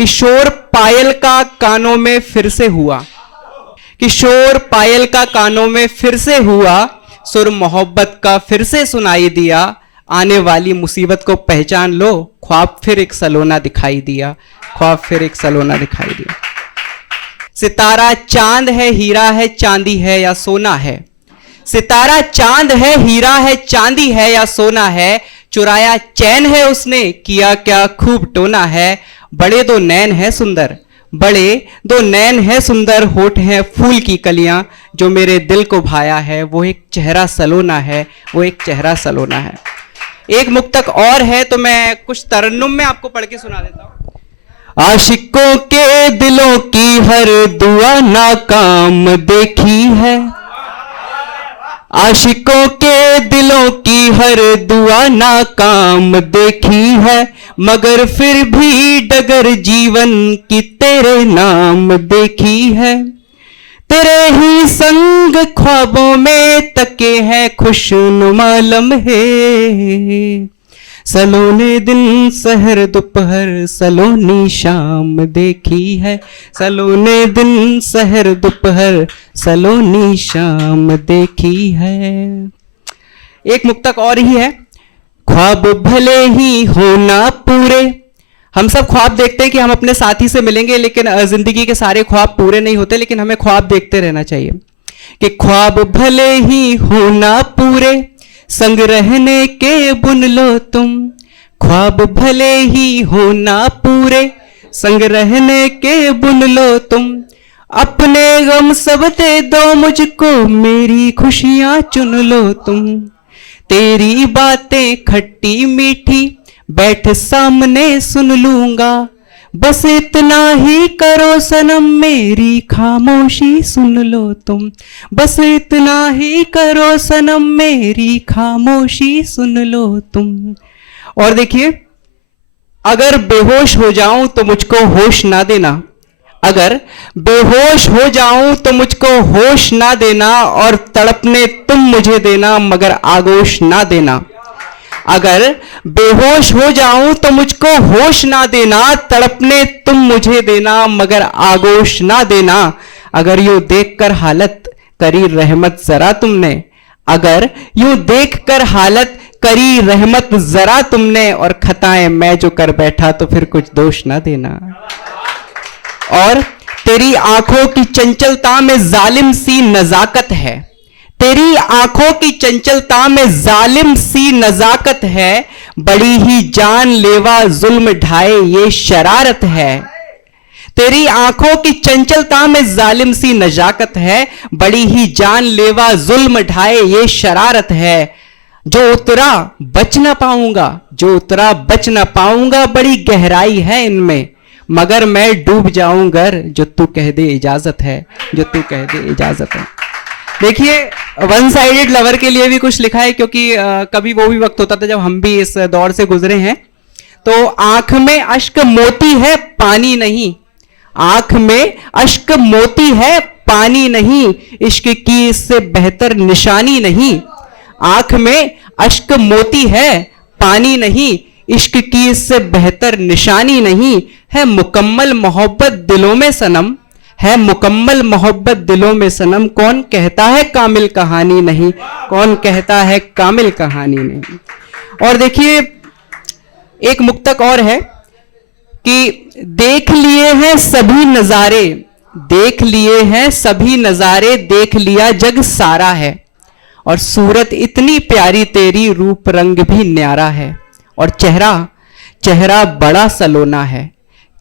कि शोर पायल का कानों में फिर से हुआ, कि शोर पायल का कानों में फिर से हुआ, सुर मोहब्बत का फिर से सुनाई दिया, आने वाली मुसीबत को पहचान लो, ख्वाब फिर एक सलोना दिखाई दिया, ख्वाब फिर एक सलोना दिखाई दिया। सितारा चांद है, हीरा है, चांदी है या सोना है, सितारा चांद है, हीरा है, चांदी है या सोना है, चुराया चैन है उसने, किया क्या खूब टोना है, बड़े दो नैन है सुंदर, बड़े दो नैन है सुंदर, होठ है फूल की कलियां, जो मेरे दिल को भाया है वो एक चेहरा सलोना है, वो एक चेहरा सलोना है। एक मुक्तक और है तो मैं कुछ तरन्नुम में आपको पढ़ के सुना देता हूं। आशिकों के दिलों की हर दुआ नाकाम देखी है, आशिकों के दिलों की हर दुआ नाकाम देखी है, मगर फिर भी डगर जीवन की तेरे नाम देखी है, तेरे ही संग ख्वाबों में तके हैं खुशनुमा लम्हे, सलोने दिन सहर दोपहर सलोनी शाम देखी है, सलोने दिन सहर दोपहर सलोनी शाम देखी है। एक मुक्तक और ही है। ख्वाब भले ही होना पूरे, हम सब ख्वाब देखते हैं कि हम अपने साथी से मिलेंगे, लेकिन जिंदगी के सारे ख्वाब पूरे नहीं होते, लेकिन हमें ख्वाब देखते रहना चाहिए कि ख्वाब भले ही होना पूरे, संग रहने के बुन लो तुम, ख्वाब भले ही होना पूरे, संग रहने के बुन लो तुम, अपने गम सब दे दो मुझको, मेरी खुशियां चुन लो तुम, तेरी बातें खट्टी मीठी बैठ सामने सुन लूंगा, बस इतना ही करो सनम मेरी खामोशी सुन लो तुम, बस इतना ही करो सनम मेरी खामोशी सुन लो तुम। और देखिए, अगर बेहोश हो जाऊं तो मुझको होश ना देना, अगर बेहोश हो जाऊं तो मुझको होश ना देना, और तड़पने तुम मुझे देना मगर आगोश ना देना, अगर बेहोश हो जाऊं तो मुझको होश ना देना, तड़पने तुम मुझे देना मगर आगोश ना देना, अगर यूं देखकर हालत करी रहमत जरा तुमने, अगर यूं देखकर हालत करी रहमत जरा तुमने, और खताएं मैं जो कर बैठा तो फिर कुछ दोष ना देना, और तेरी आंखों की चंचलता में जालिम सी नजाकत है, तेरी आंखों की चंचलता में जालिम सी नजाकत है, बड़ी ही जानलेवा जुल्म ढाए ये शरारत है, तेरी आंखों की चंचलता में जालिम सी नजाकत है, बड़ी ही जानलेवा जुल्म ढाए ये शरारत है, जो उतरा बच ना पाऊंगा, जो उतरा बच ना पाऊंगा, बड़ी गहराई है इनमें, मगर मैं डूब जाऊंगा जो तू कह दे इजाजत है, जो तू कह दे इजाजत है। देखिए, वन साइडेड लवर के लिए भी कुछ लिखा है, क्योंकि कभी वो भी वक्त होता था जब हम भी इस दौर से गुजरे हैं। तो आंख में अश्क मोती है पानी नहीं, आंख में अश्क मोती है पानी नहीं, इश्क की इससे बेहतर निशानी नहीं, आंख में अश्क मोती है पानी नहीं, इश्क की इससे बेहतर निशानी नहीं, है मुकम्मल मोहब्बत दिलों में सनम, है मुकम्मल मोहब्बत दिलों में सनम, कौन कहता है कामिल कहानी नहीं, कौन कहता है कामिल कहानी नहीं। और देखिए, एक मुक्तक और है कि देख लिए हैं सभी नजारे, देख लिए हैं सभी नजारे, देख लिया जग सारा है, और सूरत इतनी प्यारी तेरी रूप रंग भी न्यारा है, और चेहरा चेहरा बड़ा सलोना है,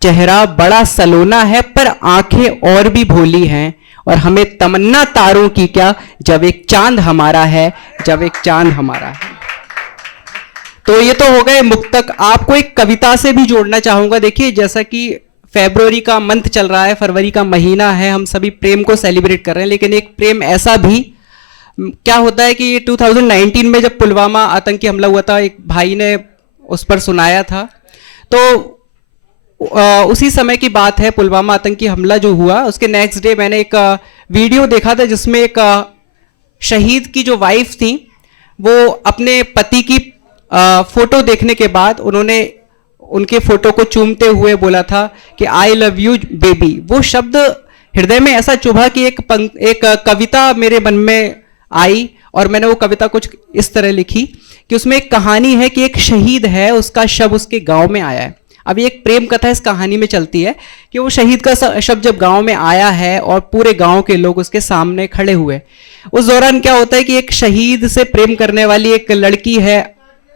चेहरा बड़ा सलोना है, पर आंखें और भी भोली हैं, और हमें तमन्ना तारों की क्या जब एक चांद हमारा है, जब एक चांद हमारा है। तो ये तो हो गए मुक्तक। आपको एक कविता से भी जोड़ना चाहूंगा। देखिए, जैसा कि फरवरी का मंथ चल रहा है, फरवरी का महीना है, हम सभी प्रेम को सेलिब्रेट कर रहे हैं, लेकिन एक प्रेम ऐसा भी, क्या होता है कि 2019 में जब पुलवामा आतंकी हमला हुआ था, एक भाई ने उस पर सुनाया था, तो उसी समय की बात है, पुलवामा आतंकी हमला जो हुआ उसके नेक्स्ट डे मैंने एक वीडियो देखा था, जिसमें एक शहीद की जो वाइफ थी, वो अपने पति की फोटो देखने के बाद उन्होंने उनके फोटो को चूमते हुए बोला था कि आई लव यू बेबी। वो शब्द हृदय में ऐसा चुभा कि एक कविता मेरे मन में आई और मैंने वो कविता कुछ इस तरह लिखी कि उसमें एक कहानी है कि एक शहीद है, उसका शव उसके गांव में आया है। अभी एक प्रेम कथा इस कहानी में चलती है कि वो शहीद का शव जब गांव में आया है और पूरे गांव के लोग उसके सामने खड़े हुए, उस दौरान क्या होता है कि एक शहीद से प्रेम करने वाली एक लड़की है,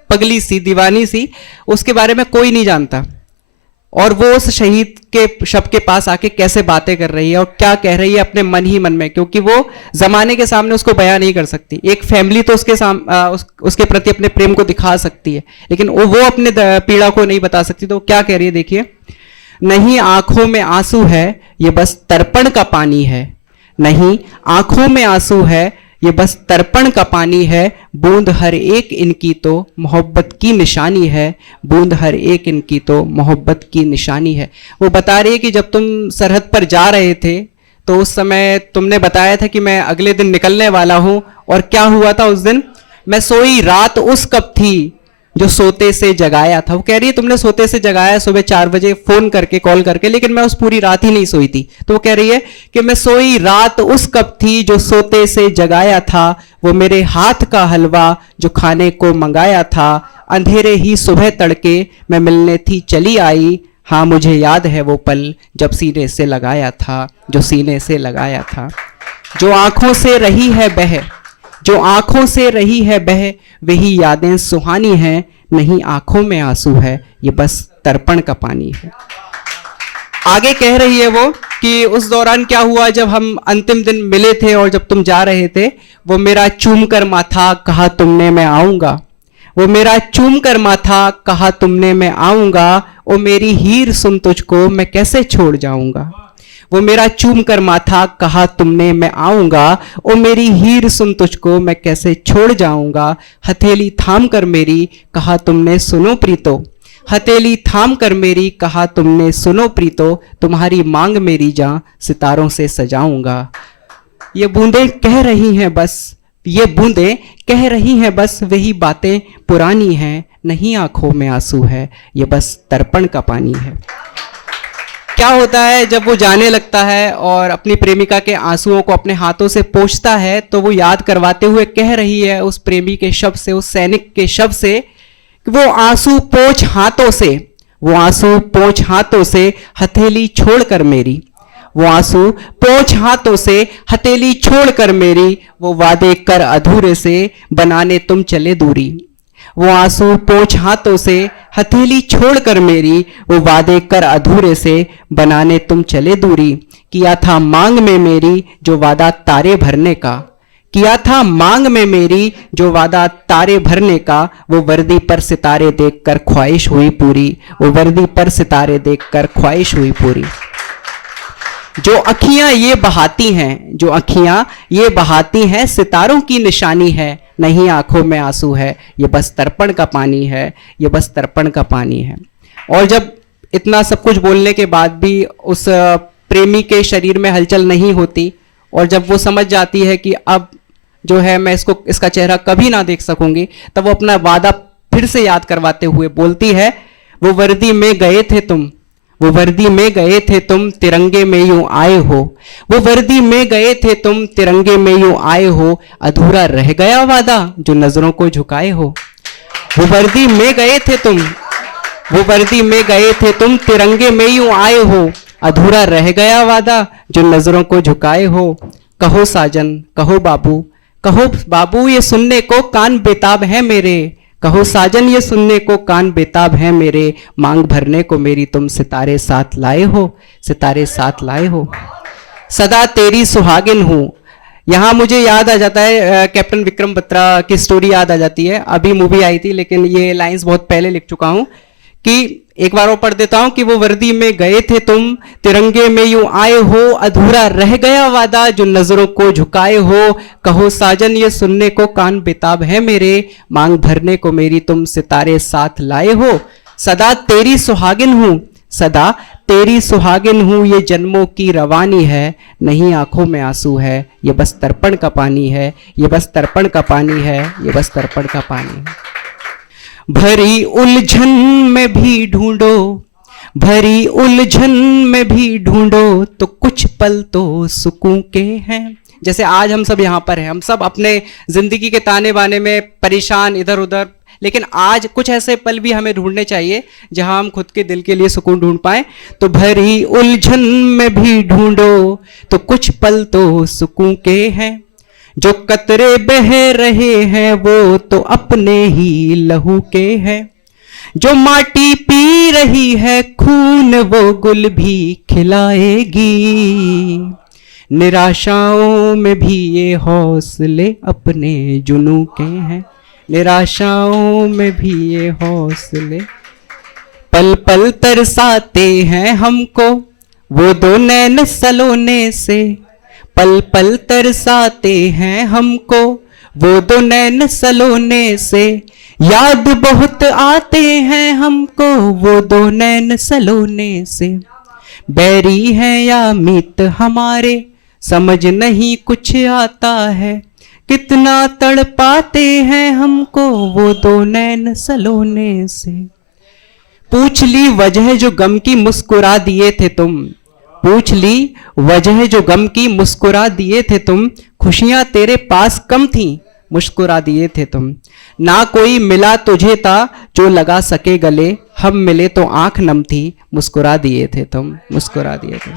पगली सी, दीवानी सी, उसके बारे में कोई नहीं जानता, और वो उस शहीद के शव के पास आके कैसे बातें कर रही है और क्या कह रही है अपने मन ही मन में, क्योंकि वो जमाने के सामने उसको बयां नहीं कर सकती। एक फैमिली तो उसके प्रति अपने प्रेम को दिखा सकती है, लेकिन वो अपने पीड़ा को नहीं बता सकती। तो क्या कह रही है देखिए, नहीं आंखों में आंसू है, ये बस तर्पण का पानी है। नहीं आंखों में आंसू है, ये बस तर्पण का पानी है। बूंद हर एक इनकी तो मोहब्बत की निशानी है। बूंद हर एक इनकी तो मोहब्बत की निशानी है। वो बता रही है कि जब तुम सरहद पर जा रहे थे तो उस समय तुमने बताया था कि मैं अगले दिन निकलने वाला हूं, और क्या हुआ था उस दिन? मैं सोई रात उस कब थी जो सोते से जगाया था। वो कह रही है तुमने सोते से जगाया सुबह 4 बजे फोन करके, कॉल करके, लेकिन मैं उस पूरी रात ही नहीं सोई थी। तो वो कह रही है कि मैं सोई रात उस कब थी जो सोते से जगाया था। वो मेरे हाथ का हलवा जो खाने को मंगाया था। अंधेरे ही सुबह तड़के मैं मिलने थी चली आई। हाँ मुझे याद है वो पल जब सीने से लगाया था, जो सीने से लगाया था। जो आंखों से रही है बह, जो आंखों से रही है बह, वही यादें सुहानी हैं। नहीं आंखों में आंसू है, ये बस तर्पण का पानी है। आगे कह रही है वो कि उस दौरान क्या हुआ, जब हम अंतिम दिन मिले थे और जब तुम जा रहे थे, वो मेरा चूम कर माथा कहा तुमने मैं आऊंगा। वो मेरा चूम कर माथा कहा तुमने मैं आऊंगा। ओ मेरी हीर सुन तुझको मैं कैसे छोड़ जाऊंगा। वो मेरा चूम कर माथा कहा तुमने मैं आऊंगा। ओ मेरी हीर सुन तुझको मैं कैसे छोड़ जाऊंगा। हथेली थाम कर मेरी कहा तुमने सुनो प्रीतो। हथेली थाम कर मेरी कहा तुमने सुनो प्रीतो। तुम्हारी मांग मेरी जान सितारों से सजाऊंगा। ये बूंदें कह रही हैं बस, ये बूंदें कह रही हैं बस, वही बातें पुरानी हैं। नहीं आंखों में आंसू है, ये बस तर्पण का पानी है। क्या होता है जब वो जाने लगता है और अपनी प्रेमिका के आंसुओं को अपने हाथों से पोंछता है, तो वो याद करवाते हुए कह रही है उस प्रेमी के शब्द से, उस सैनिक के शब्द से, कि वो आंसू पोंछ हाथों से, वो आंसू पोंछ हाथों से हथेली छोड़कर मेरी। वो आंसू पोंछ हाथों से हथेली छोड़कर मेरी। वो वादे कर अधूरे से बनाने तुम चले दूरी। वो आंसू पोंछ हाथों से हथेली छोड़कर मेरी। वो वादे कर अधूरे से बनाने तुम चले दूरी। किया था मांग में मेरी जो वादा तारे भरने का। किया था मांग में मेरी जो वादा तारे भरने का। वो वर्दी पर सितारे देखकर ख्वाहिश हुई पूरी। वो वर्दी पर सितारे देखकर ख्वाहिश हुई पूरी। जो अखियां ये बहाती हैं, जो अखियां ये बहाती हैं, सितारों की निशानी है। नहीं आंखों में आंसू है, ये बस तर्पण का पानी है। ये बस तर्पण का पानी है। और जब इतना सब कुछ बोलने के बाद भी उस प्रेमी के शरीर में हलचल नहीं होती, और जब वो समझ जाती है कि अब जो है मैं इसका चेहरा कभी ना देख सकूंगी, तब वो अपना वादा फिर से याद करवाते हुए बोलती है, वो वर्दी में गए थे तुम, वो वर्दी में गए थे तुम, तिरंगे में यूं आए हो। वो वर्दी में गए थे तुम, तिरंगे में यूं आए हो। अधूरा रह गया वादा जो नजरों को झुकाए हो। वो वर्दी में गए थे तुम, वो वर्दी में गए थे तुम, तिरंगे में यूं आए हो। अधूरा रह गया वादा जो नजरों को झुकाए हो। कहो साजन, कहो बाबू, कहो बाबू, ये सुनने को कान बेताब है मेरे। कहो साजन, ये सुनने को कान बेताब है मेरे। मांग भरने को मेरी तुम सितारे साथ लाए हो, सितारे साथ लाए हो। सदा तेरी सुहागिन हूं। यहां मुझे याद आ जाता है कैप्टन विक्रम बत्रा की स्टोरी याद आ जाती है। अभी मूवी आई थी, लेकिन ये लाइंस बहुत पहले लिख चुका हूं कि एक बार और पढ़ देता हूं कि वो वर्दी में गए थे तुम, तिरंगे में यूं आए हो। अधूरा रह गया वादा जो नजरों को झुकाए हो। कहो साजन, ये सुनने को कान बेताब है मेरे। मांग भरने को मेरी तुम सितारे साथ लाए हो। सदा तेरी सुहागिन हूं, सदा तेरी सुहागिन हूं, ये जन्मों की रवानी है। नहीं आंखों में आंसू है, ये बस तर्पण का पानी है। ये बस तर्पण का पानी है, ये बस तर्पण का पानी है। भरी उलझन में भी ढूंढो, भरी उलझन में भी ढूंढो, तो कुछ पल तो सुकून के हैं। जैसे आज हम सब यहाँ पर हैं, हम सब अपने जिंदगी के ताने बाने में परेशान इधर उधर, लेकिन आज कुछ ऐसे पल भी हमें ढूंढने चाहिए जहां हम खुद के दिल के लिए सुकून ढूंढ पाए। तो भरी उलझन में भी ढूंढो, तो कुछ पल तो सुकून के हैं। जो कतरे बह रहे हैं वो तो अपने ही लहू के हैं। जो माटी पी रही है खून वो गुल भी खिलाएगी। निराशाओं में भी ये हौसले अपने जुनू के हैं, निराशाओं में भी ये हौसले। पल पल तरसाते हैं हमको वो दो नैन सलोने से, पल पल तरसाते हैं हमको वो दो नैन सलोने से। याद बहुत आते हैं हमको वो दो नैन सलोने से। बैरी हैं या मित हमारे समझ नहीं कुछ आता है, कितना तड़पाते हैं हमको वो दो नैन सलोने से। पूछ ली वजह जो गम की मुस्कुरा दिए थे तुम, पूछ ली वजह जो गम की मुस्कुरा दिए थे तुम। खुशियां तेरे पास कम थी मुस्कुरा दिए थे तुम। ना कोई मिला तुझे था जो लगा सके गले, हम मिले तो आंख नम थी मुस्कुरा दिए थे तुम, मुस्कुरा दिए थे।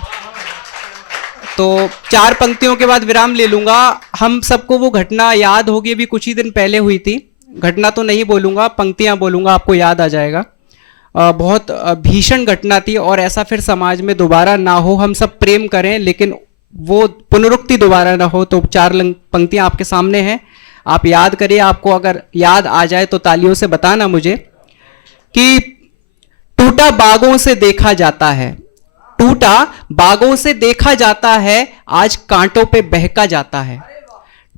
तो 4 पंक्तियों के बाद विराम ले लूंगा। हम सबको वो घटना याद होगी, अभी कुछ ही दिन पहले हुई थी। घटना तो नहीं बोलूंगा, पंक्तियां बोलूंगा, आपको याद आ जाएगा। बहुत भीषण घटना थी और ऐसा फिर समाज में दोबारा ना हो। हम सब प्रेम करें लेकिन वो पुनरुक्ति दोबारा ना हो। तो 4 पंक्तियां आपके सामने हैं, आप याद करिए। आपको अगर याद आ जाए तो तालियों से बताना मुझे कि टूटा बागों से देखा जाता है, टूटा बागों से देखा जाता है, आज कांटों पे बहका जाता है।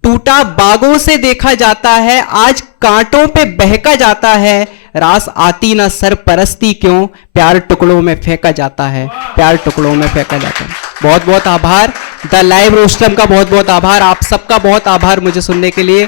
टूटा बागों से देखा जाता है, आज कांटों पे बहका जाता है। रास आती ना सरपरस्ती क्यों, प्यार टुकड़ों में फेंका जाता है, प्यार टुकड़ों में फेंका जाता है। बहुत बहुत आभार द लाइव रोस्टम का, बहुत बहुत आभार। आप सबका बहुत आभार मुझे सुनने के लिए।